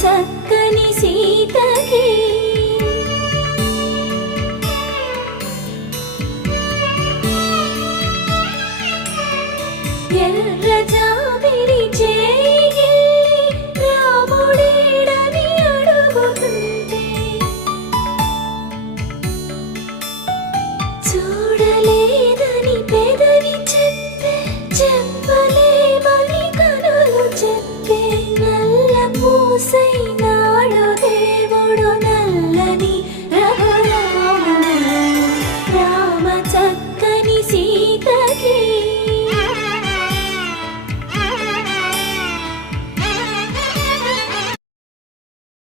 చక్కని సీతకి ఎర్ర జాబిలి చేయి రాముడేడని అడుగుతుంటే చూడలేదని పెదవి చెప్పలేమని కనులు చెప్పే నల్ల పూసై